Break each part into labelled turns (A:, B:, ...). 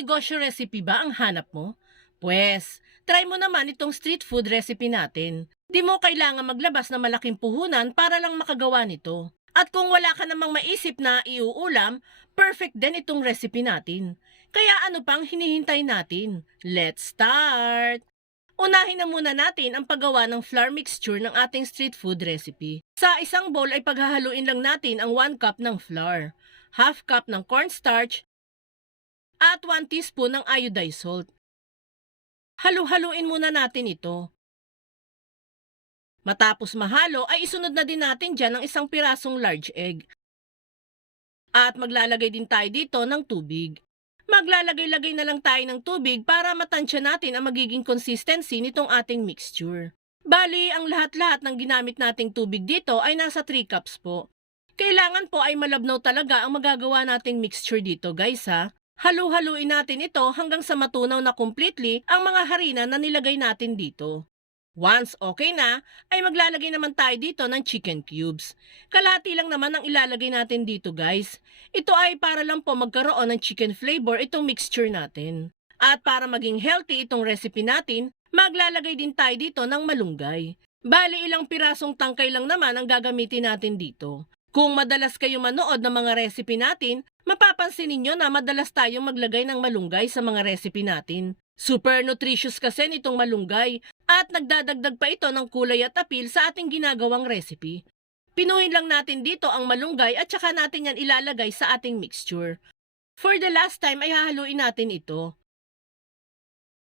A: negosyo recipe ba ang hanap mo? Pwes, try mo naman itong street food recipe natin. Di mo kailangan maglabas ng malaking puhunan para lang makagawa nito. At kung wala ka namang maisip na iuulam, perfect din itong recipe natin. Kaya ano pang hinihintay natin? Let's start! Unahin na muna natin ang paggawa ng flour mixture ng ating street food recipe. Sa isang bowl ay paghahaluin lang natin ang 1 cup ng flour, half cup ng cornstarch, at 1 teaspoon ng iodized salt. Halu-haluin muna natin ito. Matapos mahalo ay isunod na din natin dyan ng isang pirasong large egg. At maglalagay din tayo dito ng tubig. Maglalagay-lagay na lang tayo ng tubig para matansya natin ang magiging consistency nitong ating mixture. Bali, ang lahat-lahat ng ginamit nating tubig dito ay nasa 3 cups po. Kailangan po ay malabnaw talaga ang magagawa nating mixture dito guys ha. Halu-haluin natin ito hanggang sa matunaw na completely ang mga harina na nilagay natin dito. Once okay na, ay maglalagay naman tayo dito ng chicken cubes. Kalahati lang naman ang ilalagay natin dito guys. Ito ay para lang po magkaroon ng chicken flavor itong mixture natin. At para maging healthy itong recipe natin, maglalagay din tayo dito ng malunggay. Bali ilang pirasong tangkay lang naman ang gagamitin natin dito. Kung madalas kayo manood ng mga recipe natin, mapapansin ninyo na madalas tayong maglagay ng malunggay sa mga recipe natin. Super nutritious kasi nitong malunggay at nagdadagdag pa ito ng kulay at appeal sa ating ginagawang recipe. Pinuhin lang natin dito ang malunggay at saka natin yan ilalagay sa ating mixture. For the last time ay hahaluin natin ito.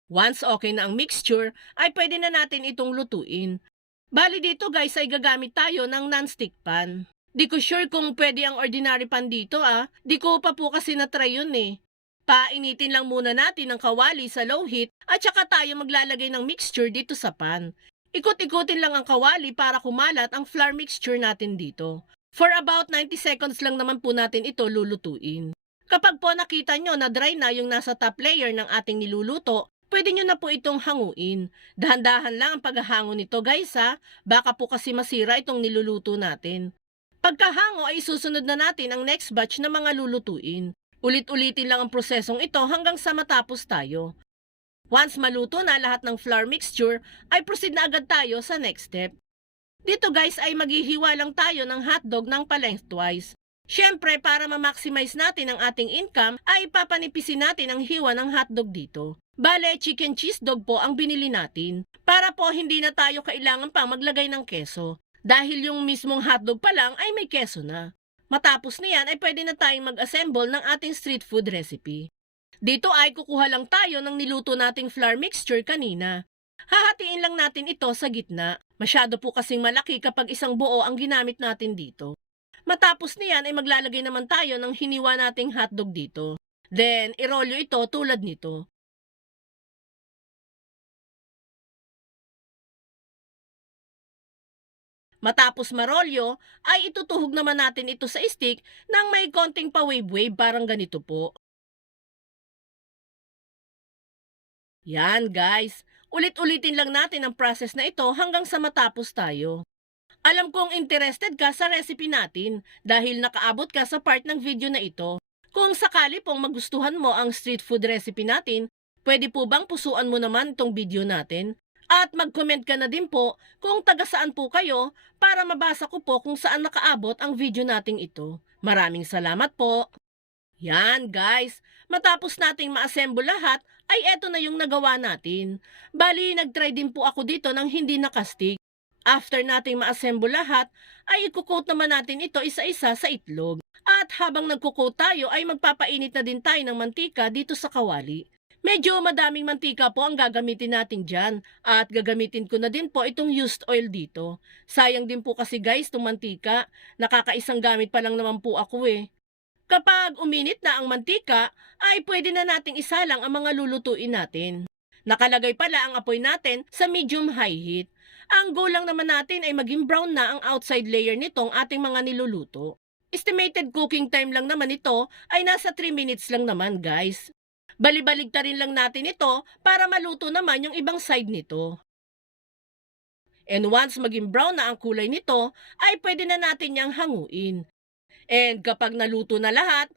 A: Once okay na ang mixture, ay pwede na natin itong lutuin. Bali dito guys ay gagamit tayo ng non-stick pan. Di ko sure kung pwede ang ordinary pan dito ah. Di ko pa po kasi na-try yun eh. Painitin lang muna natin ang kawali sa low heat at saka tayo maglalagay ng mixture dito sa pan. Ikot-ikutin lang ang kawali para kumalat ang flour mixture natin dito. For about 90 seconds lang naman po natin ito lulutuin. Kapag po nakita nyo na dry na yung nasa top layer ng ating niluluto, pwede nyo na po itong hanguin. Dahan-dahan lang ang paghahango nito guys ha, baka po kasi masira itong niluluto natin. Pagkahango ay susunod na natin ang next batch na mga lulutuin. Ulit-ulitin lang ang prosesong ito hanggang sa matapos tayo. Once maluto na lahat ng flour mixture, ay proceed na agad tayo sa next step. Dito guys ay maghihiwa lang tayo ng hotdog ng palengthwise. Siyempre, para ma-maximize natin ang ating income, ay papanipisin natin ang hiwa ng hotdog dito. Bale, chicken cheese dog po ang binili natin. Para po hindi na tayo kailangan pa maglagay ng keso. Dahil yung mismong hotdog pa lang ay may keso na. Matapos niyan ay pwede na tayong mag-assemble ng ating street food recipe. Dito ay kukuha lang tayo ng niluto nating flour mixture kanina. Hahatiin lang natin ito sa gitna. Masyado po kasing malaki kapag isang buo ang ginamit natin dito. Matapos niyan ay maglalagay naman tayo ng hiniwa nating hotdog dito. Then, irolyo ito tulad nito. Matapos marolyo, ay itutuhog naman natin ito sa stick nang may konting pa-wave-wave parang ganito po. Yan guys, ulit-ulitin lang natin ang process na ito hanggang sa matapos tayo. Alam kong interested ka sa recipe natin dahil nakaabot ka sa part ng video na ito. Kung sakali pong magustuhan mo ang street food recipe natin, pwede po bang pusuan mo naman itong video natin? At mag-comment ka na din po kung taga saan po kayo para mabasa ko po kung saan nakaabot ang video nating ito. Maraming salamat po. Yan guys, matapos nating ma-assemble lahat ay eto na yung nagawa natin. Bali, nag-try din po ako dito ng hindi nakastig. After nating ma-assemble lahat, ay ikukoat naman natin ito isa-isa sa itlog. At habang nagkukoat tayo ay magpapainit na din tayo ng mantika dito sa kawali. Medyo madaming mantika po ang gagamitin natin dyan at gagamitin ko na din po itong used oil dito. Sayang din po kasi guys itong mantika, nakakaisang gamit pa lang naman po ako eh. Kapag uminit na ang mantika, ay pwede na nating isalang ang mga lulutuin natin. Nakalagay pala ang apoy natin sa medium-high heat. Ang goal lang naman natin ay maging brown na ang outside layer nitong ating mga niluluto. Estimated cooking time lang naman ito ay nasa 3 minutes lang naman guys. Balibalig ta rin lang natin ito para maluto naman yung ibang side nito. And once maging brown na ang kulay nito, ay pwede na natin niyang hanguin. And kapag naluto na lahat,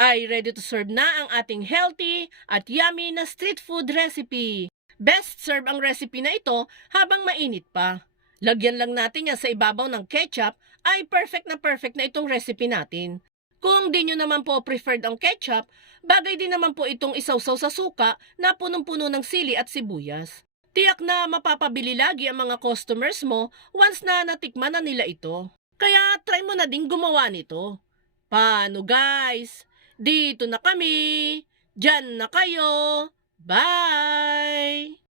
A: ay ready to serve na ang ating healthy at yummy na street food recipe. Best serve ang recipe na ito habang mainit pa. Lagyan lang natin yan sa ibabaw ng ketchup ay perfect na perfect na itong recipe natin. Kung di nyo naman po preferred ang ketchup, bagay din naman po itong isawsaw sa suka na punong-puno ng sili at sibuyas. Tiyak na mapapabili lagi ang mga customers mo once na natikman na nila ito. Kaya try mo na din gumawa nito. Paano guys? Dito na kami. Diyan na kayo. Bye!